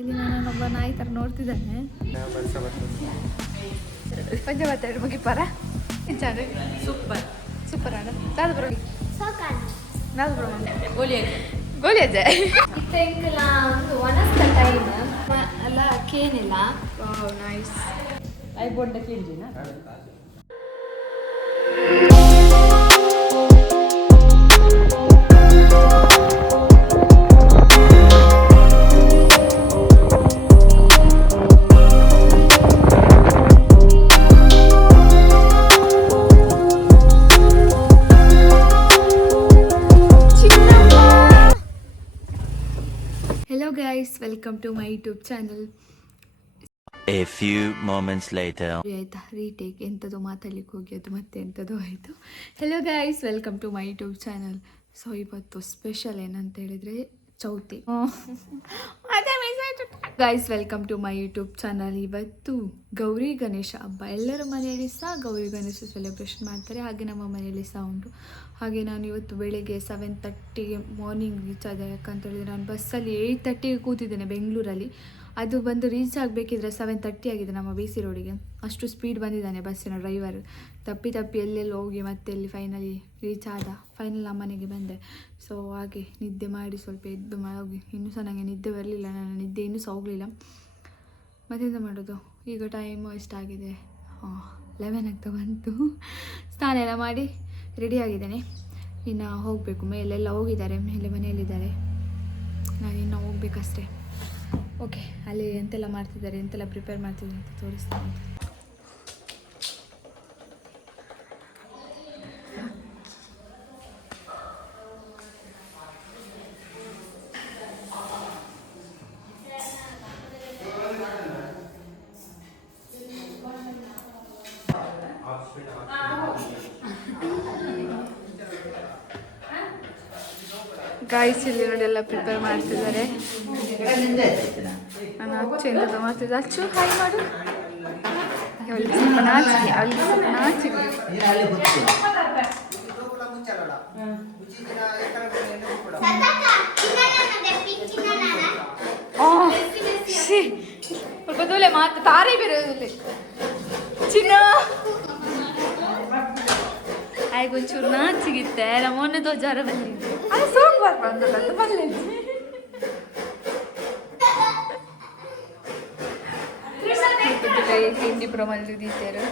ಇಲ್ಲಿ ನಾನೊಬ್ಬ ನಾಯಿ ಥರ ನೋಡ್ತಿದ್ದಾನೆ. ಪಂಚವತ್ತ ಎರಡು ಮುಗಿಪಾರ ಸೂಪರ್ ಸೂಪರ್ ಆಡ ನಾದು ಬರೋ ನಾದು ಬರೋ ಗೋಲಿ ಅಜ್ಜೆ ತೆಂಕಲ ಒಂದು ಒಣಸ್ತ ಟೈಮ್ ಅಲ್ಲ ಕೇನಿಲ್ಲ. ನೈಸ್ ಐ ಬೋಂಡ ಕೇಳಿನ guys, welcome to my YouTube channel. A few moments later. ಆಯ್ತಾ ರೀಟೇಕ್ ಎಂಥದ್ದು ಮಾತಾಡ್ಲಿಕ್ಕೆ ಹೋಗಿ ಅದು ಮತ್ತೆ ಎಂಥದ್ದು ಆಯಿತು. Hello guys, welcome to my YouTube channel. So ಇವತ್ತು ಸ್ಪೆಷಲ್ ಏನಂತ ಹೇಳಿದರೆ Chauthi. Guys, welcome to my YouTube channel. ಇವತ್ತು ಗೌರಿ ಗಣೇಶ ಹಬ್ಬ. ಎಲ್ಲರ ಮನೆಯಲ್ಲಿ ಸಹ ಗೌರಿ ಗಣೇಶ ಸೆಲೆಬ್ರೇಷನ್ ಮಾಡ್ತಾರೆ, ಹಾಗೆ ನಮ್ಮ ಮನೆಯಲ್ಲಿ ಸಹ ಉಂಟು. ಹಾಗೆ ನಾನು ಇವತ್ತು ಬೆಳಿಗ್ಗೆ 7:30ಗೆ ಮಾರ್ನಿಂಗ್ ರೀಚ್ ಆದೆ. ಯಾಕಂತ ಹೇಳಿದರೆ ನಾನು ಬಸ್ಸಲ್ಲಿ 8:30ಗೆ ಕೂತಿದ್ದೇನೆ ಬೆಂಗಳೂರಲ್ಲಿ. ಅದು ಬಂದು ರೀಚ್ ಆಗಬೇಕಿದ್ರೆ 7:30 ಆಗಿದೆ ನಮ್ಮ BC ರೋಡಿಗೆ. ಅಷ್ಟು ಸ್ಪೀಡ್ ಬಂದಿದ್ದಾನೆ ಬಸ್ಸಿನ ಡ್ರೈವರ್. ತಪ್ಪಿ ಎಲ್ಲೆಲ್ಲಿ ಹೋಗಿ ಮತ್ತೆ ಅಲ್ಲಿ ಫೈನಲಿ ರೀಚ್ ಆದ. ಫೈನಲ್ ನಮ್ಮ ಮನೆಗೆ ಬಂದೆ. ಸೊ ಹಾಗೆ ನಿದ್ದೆ ಮಾಡಿ ಸ್ವಲ್ಪ ಎದ್ದು ಹೋಗಿ. ಇನ್ನೂ ಸಹ ನನಗೆ ನಿದ್ದೆ ಬರಲಿಲ್ಲ, ನನ್ನ ನಿದ್ದೆ ಇನ್ನೂ ಸಹ ಹೋಗಲಿಲ್ಲ. ಮತ್ತೆಂತ ಮಾಡೋದು, ಈಗ ಟೈಮು ಎಷ್ಟಾಗಿದೆ, 11 ಆಗ್ತಾ ಬಂತು. ಸ್ನಾನ ಎಲ್ಲ ಮಾಡಿ ರೆಡಿಯಾಗಿದ್ದೇನೆ. ಇನ್ನು ಹೋಗಬೇಕು. ಮೇಲೆಲ್ಲ ಹೋಗಿದ್ದಾರೆ, ಮೇಲೆ ಮನೆಯಲ್ಲಿದ್ದಾರೆ. ನಾನು ಇನ್ನು ಹೋಗ್ಬೇಕಷ್ಟೇ. ಓಕೆ, ಅಲ್ಲಿ ಎಂತೆಲ್ಲ ಮಾಡ್ತಿದ್ದಾರೆ, ಎಂತೆಲ್ಲ ಪ್ರಿಪೇರ್ ಮಾಡ್ತಿದ್ದಾರೆ ಅಂತ ತೋರಿಸ್ತೀನಿ. ಗಾಯ್ಸ್, ಇಲ್ಲಿ ನೋಡಿ ಎಲ್ಲ ಪ್ರಿಪೇರ್ ಮಾಡ್ತಿದ್ದಾರೆ. ನಾನು ಅಚ್ಚು ಎಂತ ಮಾಡ್ತಿದ್ದೆ. ಅಚ್ಚು ಹಾಯ್ ಮಾಡು. ಅವಳಿಗೆ ಸ್ವಲ್ಪ ನಾಚಿಕೆ, ಸ್ವಲ್ಪ ದೂಲೆ ಮಾತು ತಾರಿ ಬೇರೆ ಚಿನ್ನ ಆಯ್ಗೊಂಚೂರು ನಾಚಿಗಿತ್ತೆ. ನಮ್ಮ ಮೊನ್ನೆ ಜ್ವರ ಬಂದಿದ್ದೆ, ಅದು ಸೋಮವಾರ ಬಂದಲ್ಲ ಬರಲಿ. ತಿಂಡಿ ಪ್ರಮಾಣದಲ್ಲಿ ದೀತೇರು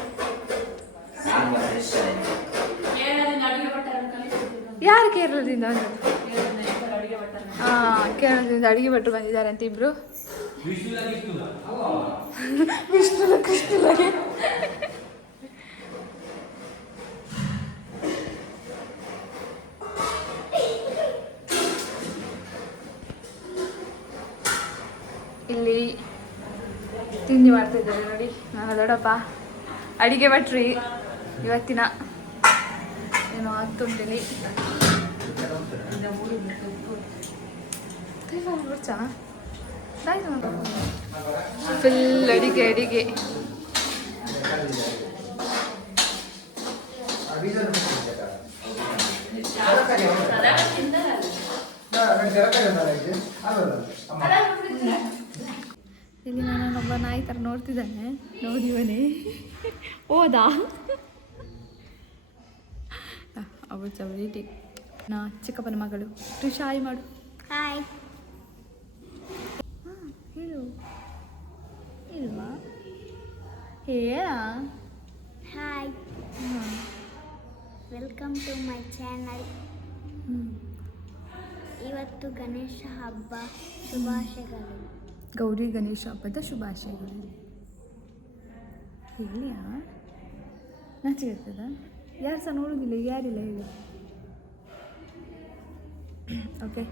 ಯಾರು ಕೇರಳದಿಂದ ಬಂದದ್ದು? ಕೇರಳದಿಂದ ಅಡುಗೆ ಭಟ್ರು ಬಂದಿದ್ದಾರೆ ಅಂತ ಇಬ್ರು. ಕೃಷ್ಣಗೆ ಇಲ್ಲಿ ತಿಂಡಿ ಮಾಡ್ತಿದ್ದಾರೆ ನೋಡಿ. ನಾನು ದೊಡ್ಡಪ್ಪ ಅಡಿಗೆ ಭಟ್ರಿ. ಇವತ್ತಿನ ಏನೋ ಆಗ್ತುಂಟೇಳಿ ಫುಲ್ ಅಡಿಗೆ ಇಲ್ಲಿ ನಾನೊಬ್ಬ ನಾಯಿ ಥರ ನೋಡ್ತಿದ್ದಾನೆ. ನೋಡಿವನೇ ಓದಾ ಅವಳು ಚವಳಿಟಿ. ನಾ ಚಿಕ್ಕಪ್ಪನ ಮಗಳು ತ್ರಿಷಾ. ಹಾಯ್ ಮಾಡು. ಹಾಯ್. ಹೇಳು. ಇಲ್ವಾ ಹೇಳ. Hi, welcome to my channel. ಇವತ್ತು ಗಣೇಶ ಹಬ್ಬ ಶುಭಾಶಯಗಳು. ಗೌರಿ ಗಣೇಶ ಹಬ್ಬದ ಶುಭಾಶಯಗಳು. ಹೇಳಿಯಾ? ನಾಚಿರ್ತದ? ಯಾರು ಸಹ ನೋಡೋದಿಲ್ಲ, ಯಾರಿಲ್ಲ ಹೇಳಿ. ಓಕೆ.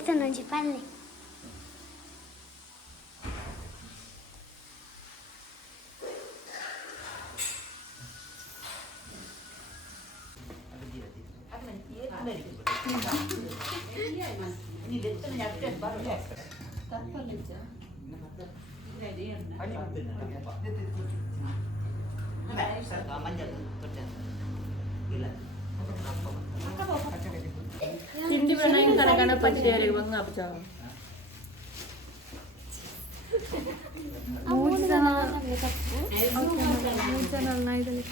ದೇವಸ್ಥಾನ ಒಂಜಿ ಪಲ್ಲೆ ತಿಂಡಿ बनाएंगे गणपति देवರಿಗೆ ಬಂಗ ಅಪ್ಪ ಮೂರು ಜನ ಅಲ್ಲ ಇದರಲ್ಲಿ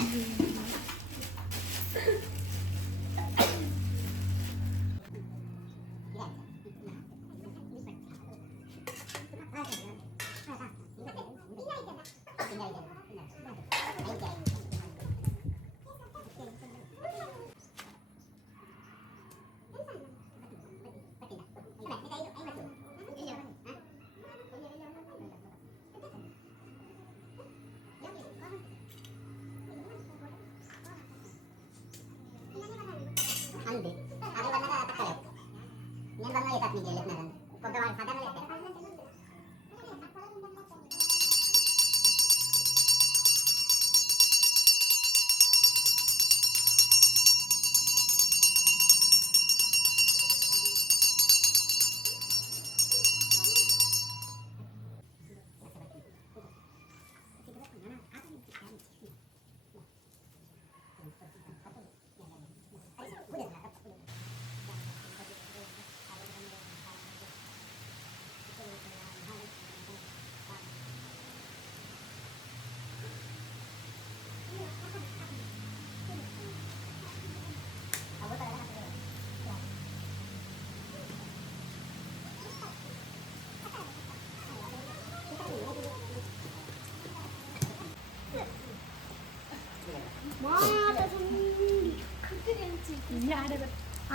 ಅಂದೆ ಅದು ಬಂದಾಗ ತಕ್ಕಲೆ నేను ಬಂದಾಗ ತಕ್ಕನೆ ಗೆಲ್ಲತ್ನಾರ ಪೊದ್ದವಾರ ಸಾಧಾರಣ ಲೆಕ್ಕ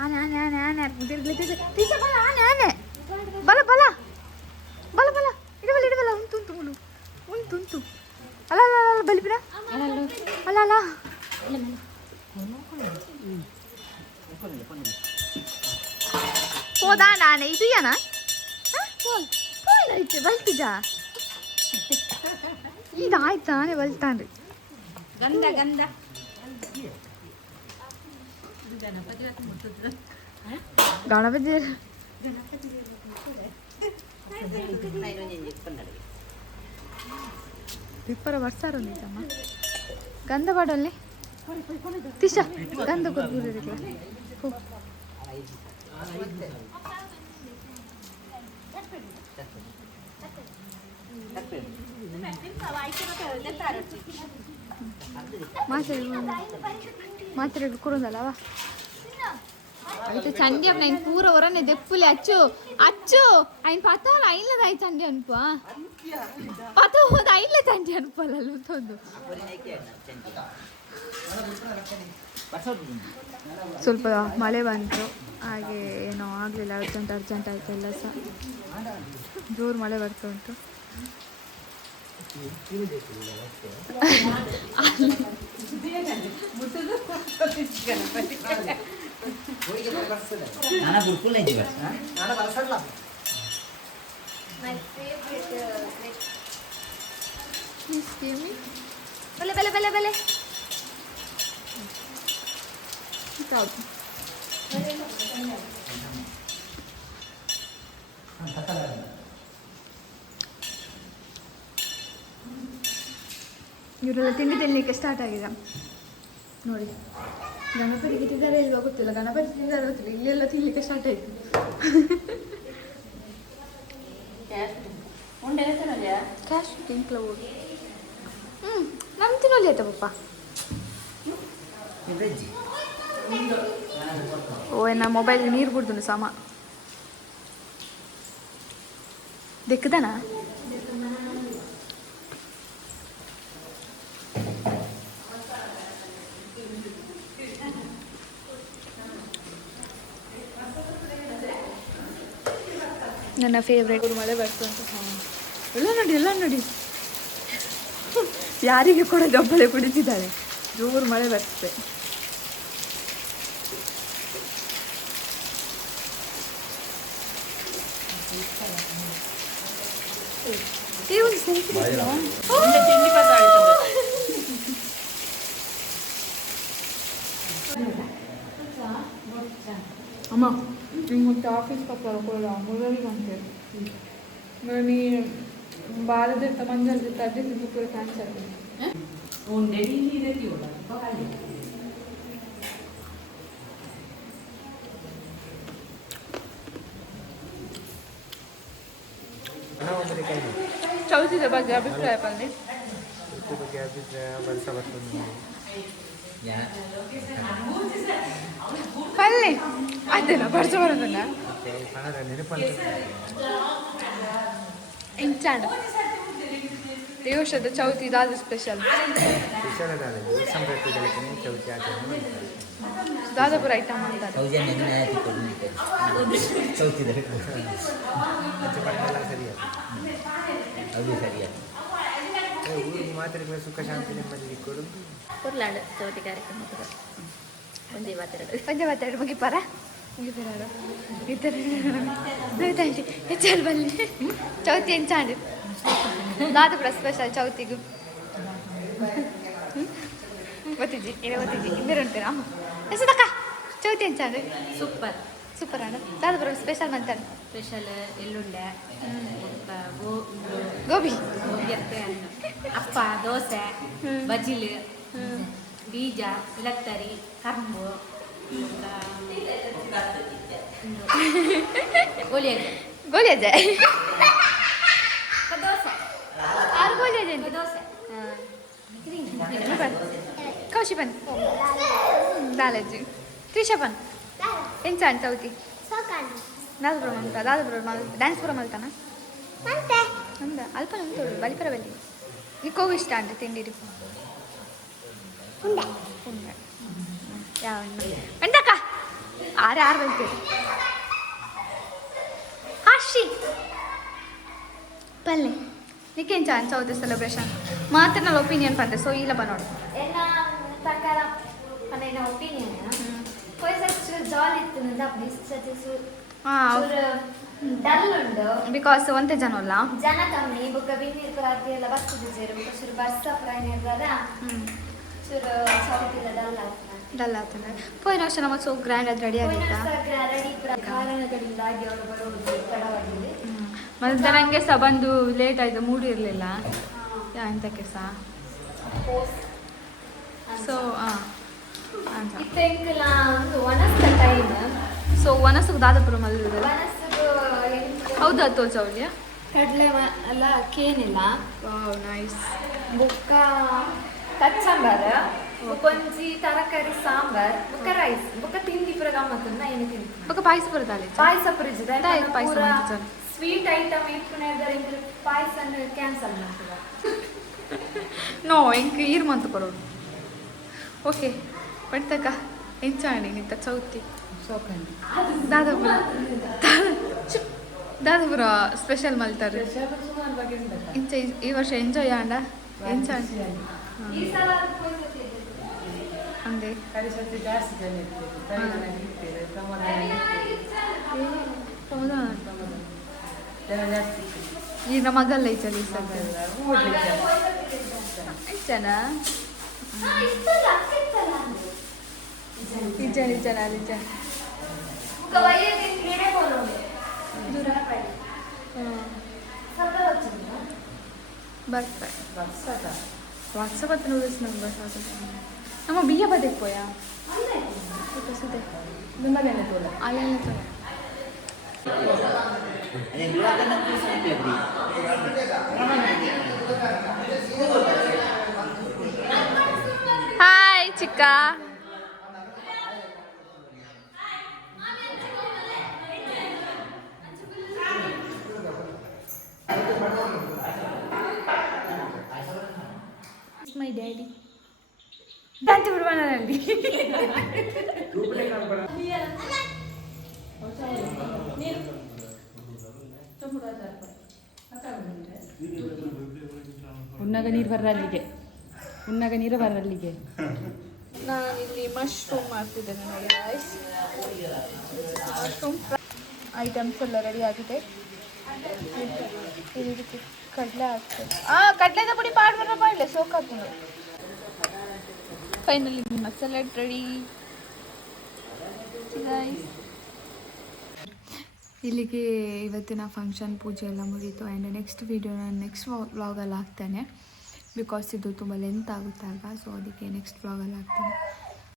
ಆನೆ ಟೀಚರ್ ಬಲ ಆನೆ ಬಲ ಬಲ ಬಲ ಬಲ ಇಡಬಲ್ಲ ಉಂಟು ಅಲ್ಲ ಅಲ್ಲ ಅಲ್ಲ ಬಲಿಪಿನ ಅಲ್ಲ ಅಲ್ಲ ಹೋದಾ ನಾನೇ ಇದು ಏನ ಐತೆ ಬಲ್ತಿಜ ಇದಾಯ್ತು ನಾನೇ ಬಲ್ತಾನ್ರಿ ಗಂಧ ಗಂಧ ಗಣಪತಿ ಇಪ್ಪರ ಬರ್ಸಾರ ನಿಜಮ್ಮ ಗಂಧ ಬಾಡಲ್ಲಿ ತಿಶ ಗಂಧ ಕೊಡ್ಬೋದು ಮಾತ್ರೆ ಕೊಡೋದಲ್ಲವಾ అయితే చండి అప్పుడు ఆయన పూర ఒరనే దెప్పులే అచ్చు ఆయన పతాల అయినది అయి చండి అనుపా పత ಹೋದ అయినలే చండి అనుపాలಲ್ಲ ತಂದು ಸ್ವಲ್ಪ ಮಳೆ ಬಂತು ಹಾಗೆ ಏನೋ ಆಗಲಿಲ್ಲ ಅರ್ಜೆಂಟ್ ಆಯ್ತು ಎಲ್ಲ ಸಹ ಜೋರು ಮಳೆ ಬರ್ತಾ ಉಂಟು ಬೆಲೆ ಇವರೆಲ್ಲ ತಿಂಡಿ ತಿನ್ನಲಿಕ್ಕೆ ಸ್ಟಾರ್ಟ್ ಆಗಿದೆ ನೋಡಿ. ಗಣಪತಿಗೆ ತಿಂದರೆ ಇಲ್ವಾ ಗೊತ್ತಿಲ್ಲ, ಗಣಪತಿ ತಿಂದರೆ ಗೊತ್ತಿಲ್ಲ, ಇಲ್ಲೆಲ್ಲ ತಿನ್ನಲಿಕ್ಕೆ ಸ್ಟಾರ್ಟ್ ಆಯ್ತು. ಕ್ಯಾಶ್ ತಿಂಕ್ಲ ಹೋಗಿ ನಮ್ಮ ತಿನ್ನೋಲಿ ಆಯ್ತಾ ಪಪ್ಪ. ಓ ನಾ ಮೊಬೈಲ್ ನೀರು ಕುಡ್ದು ಸಮ ದಿಕ್ಕದನಾ ನನ್ನ ಫೇವ್ರೇಟ್. ಮಳೆ ಬರ್ತು ಅಂತ ಎಲ್ಲ ನೋಡಿ ಯಾರಿಗೆ ಕೂಡ ಗಬ್ಬಳೆ ಕುಡಿತಿದ್ದಾಳೆ. ಜೋರು ಮಳೆ ಬರ್ತದೆ. ತಿಂಡಿ ಪದಾರ್ಥ ಅಮ್ಮ ನಿಮ್ಗೆ ಆಫೀಸ್ ಪಕ್ಕ ಮುರಳಿಗೆ ಅಂತೇಳಿ ನಾನು ಬಾರದ ಮಂಜಲ್ ಜೊತೆ ಅಡ್ಡಿ ಪೂರ ಕ್ಯಾನ್ಸರ್ ಒಂದೇ ನೀರಕ್ಕೆ ಚೌತಿದ ಬಗ್ಗೆ ಅಭಿಪ್ರಾಯ ಬನ್ನಿ ಪಲ್ಲೆ ಅದೇನ ಬರ್ಸ ಬರೋದನ್ನ ಇಂಚಾಂಡ್ ಈ ವರ್ಷದ ಚೌತಿ ಇದಾದ ಸ್ಪೆಷಲ್ ದಾದಾಪುರ ಐಟಮ್ ಅಂತಾರೆ ಮಾತ್ರ ಸುಖ ಶಾಂತಿ ನೆಮ್ಮದಿ ಕೊಡು ಉರ್ಲಾಡು ಚೌತಿ ಕಾರ್ಯಕ್ರಮ ಒಂದೇ ಮಾತಾಡೋದು ಪಂಚೆ ಮಾತಾಡಿ ಮುಗಿಪಾರ ಮುಗಿಪಾರು ಹೆಚ್ಚಲ್ ಬಲ್ಲಿ ಚೌತಿ ಎಂಚಾಂಡು ದಾದಾಪುರ ಸ್ಪೆಷಲ್ ಚೌತಿಗೂ ಗೊತ್ತಿದ್ದಿ ಇದೇ ಗೊತ್ತಿದ್ದಿ ಇಂದಿರ ಅಂತೀರಾ ಎಷ್ಟಕ್ಕ ಚೌತಿ ಎಂಚಾಂಡು ಸೂಪರ್ ಸೂಪರ್ ಅಣ್ಣ ದಾದಾಪುರ ಸ್ಪೆಷಲ್ ಮಂತಾನೆ ಸ್ಪೆಷಲ್ ಎಳ್ಳುಂಡೆ ಗೋಬಿ ಗೋಬಿ ಅಪ್ಪ ದೋಸೆ ಬಜಿಲು ಬೀಜ ಇಲತ್ತರಿ ಕರ್ಬು ಗೋಲಿಯಾಗೆ ಗೋಲಿಯಾಜೆ ದೋಸೆ ಆರು ಗೋಲಿಯಾಜೆ ದೋಸೆ ಕೌಶಿ ಬನ್ ದಾಲಜ್ಜಿ ತ್ರಿಷಾ ಬನ್ ಎಂಚಾಂಡ್ ಚೌತಿ ಸೋಕಾನು ದಾದಾಪುರ ಡ್ಯಾನ್ಸ್ ಪುರ ಮಲ್ತಾನ ಮತ್ತೆ ಅಂದ ಅಲ್ಪ ನಂತೋಡು ಬಲಿಪರ ಬಲ್ಲಿ ನಿಕ್ಕೋಗು ಇಷ್ಟ ಅಂತ ತಿಂಡಿರಿ ಉಂಡೆ ಉಂಡೆ ಯಾವ ಎಂತಕ್ಕ ಆರು ಬಲ್ತೀರಿ ಹಾಶಿ ಪಲ್ಲೆ ನಿಕ್ಕೇನು ಚಾನ್ ಚೌತಿ ಸೆಲೆಬ್ರೇಷನ್ ಮಾತ್ರ ಒಪಿನಿಯನ್ ಬಂದೆ ಸೊ ಇಲ್ಲ ಬನ್ನೋಡು ಎನ್ನ ಪ್ರಕಾರ ನನ್ನ ಒಪಿನಿಯನ್ ಜಾಲಿ ಇತ್ತು ಡಲ್ ಉಂಡು ಬಿಕಾಸ್ ಒಂದೇ ಜನ ಅಲ್ಲ ಜನ ಕಮ್ಮಿ ಬುಕ್ಕ ಬಿನ್ನೀರ್ ಪರಾತಿ ಎಲ್ಲ ಬರ್ತದೆ ಸೇರು ಬುಕ್ಕ ಶುರು ಬರ್ಸ ಪ್ರಯಾಣ ಶುರು ಚೌತಿಲ್ಲ ಡಲ್ ಆಗ್ತದೆ ಡಲ್ ಆಗ್ತದೆ ಪೋಯಿನ ವರ್ಷ ನಮ್ಮ ಸೊ ಗ್ರ್ಯಾಂಡ್ ಅದು ರೆಡಿ ಆಗಿತ್ತಾ ರೆಡಿ ಕಾರಣಗಳಿಂದಾಗಿ ಅವರು ಬರೋದು ತಡವಾಗಿದೆ ಮತ್ತೆ ನನಗೆ ಸಹ ಬಂದು ಲೇಟ್ ಆಯಿತು ಮೂಡಿ ಇರಲಿಲ್ಲ ಎಂತಕ್ಕೆ ಸಹ ಸೊ ಅಂತ ಇತ್ತೆಂಕಲ ಒಂದು ಒಣಸ್ತ ಟೈಮ್ ಸೊ ಒನಸು ದಾದಾಪುರ ಮಲ್ಲಿದೆ ಒಣಸ್ದು ಹೌದಾ ತೋಲ್ಸವ್ಯ ಕಡಲೆ ಎಲ್ಲ ಕೇನಿಲ್ಲ ನೈಸ್ ಬುಕ್ಕ ಕಚ್ಚಂಬರ್ ಕೊಂಚಿ ತರಕಾರಿ ಸಾಂಬಾರ್ ಬುಕ್ಕ ರೈಸ್ ಬುಕ್ಕ ತಿಂಡಿ ಪುರ ಗಮ್ಮತ್ತನ್ನ ಏನು ತಿಂಡಿ ಬೊಕ್ಕ ಪಾಯಸ ಬರೋದಾಲಿ ಪಾಯಸ ಪುರಿಜಿದೆ ದಾಯಕ ಪಾಯಸ ಪೂರ ಮಾಡ್ತಿದ್ದಾರೆ. ಸ್ವೀಟ್ ಐಟಮ್ ಇಟ್ಕೊಂಡ್ರೆ ಪಾಯಸ ಕ್ಯಾನ್ಸಲ್ ಮಾಡ್ತದೆ ನೋ ಇಂಕ ಈರ್ ಮಂತು ಕೊಡೋದು ಓಕೆ ಬಡ್ತಕ್ಕ ಎಂಚಾಣಿ ನಿಂತ ಚೌತಿ ದಾದಾಪುರ ದಾದಾಪುರ ಸ್ಪೆಷಲ್ ಮಲ್ತಾರೆ ಇಂಚ ಈ ವರ್ಷ ಎಂಜಾಯ್ ಆಂಡ ಎಂಚಾಣಿ ಈ ಸಲ ಅಂದೆ ಕರಿಸತಿ ಜಾಸ್ತಿ ಜನ ಇರ್ತೇವೆ ಸಮಾಧಾನ ಜನ ಜಾಸ್ತಿ ಈ ನಮ್ಮ ಮಗಲ್ಲ ಈಚಲಿ ಜನ ನಿಜ ನಿಜ ನಿಜ ಬರ್ತಾರೆ ವಾಟ್ಸಪ್ ನೂಡಲ್ಸ್ ನಂಗೆ ಬರ್ತಾರೆ ನಮ್ಮ ಬಿಯ್ಯ ಬದಿಕ್ಕೋಯಾ ಅಲ್ಲೆಲ್ಲ ತಗೋ ಹಾಯ್ ಚಿಕ್ಕ ಮೈ ಡ್ಯಾಡಿ ದಂತಿ ಬಿಡುವನಲ್ಲಿ ಉನ್ನಾಗ ನೀರು ಬರಲ್ಲಿಗೆ ಉನ್ನಾಗ ನೀರು ಬರಲ್ಲಿಗೆ ನಾನಿಲ್ಲಿ ಮಶ್ರೂಮ್ ಮಾಡ್ತಿದ್ದೇನೆ ನೋಡಿ ಮಶ್ರೂಮ್ ಐಟಮ್ಸ್ ಎಲ್ಲ ರೆಡಿ ಆಗಿದೆ ಕಡಲೆ ಹಾಕ್ಬೇಕು. ಕಡಲೆದ ಪುಡಿ ಪಾಡ್ಬಾರ ಪಾಡ್ಲೆ ಸೋಕ್ ಹಾಕೊಂಡು. ಫೈನಲಿ ಮಸಾಲೆ ರೆಡಿ. ಇಲ್ಲಿಗೆ ಇವತ್ತಿನ ಫಂಕ್ಷನ್ ಪೂಜೆ ಎಲ್ಲ ಮುಗೀತು. ಆ್ಯಂಡ್ ನೆಕ್ಸ್ಟ್ ವೀಡಿಯೋ ನಾನು ನೆಕ್ಸ್ಟ್ ವ್ಲಾಗಲ್ಲಿ ಹಾಕ್ತೇನೆ. ಬಿಕಾಸ್ ಇದು ತುಂಬ ಲೆಂತ್ ಆಗುತ್ತೆ ಅಲ್ವಾ, ಸೊ ಅದಕ್ಕೆ ನೆಕ್ಸ್ಟ್ ವ್ಲಾಗಲ್ಲಿ ಹಾಕ್ತೇನೆ.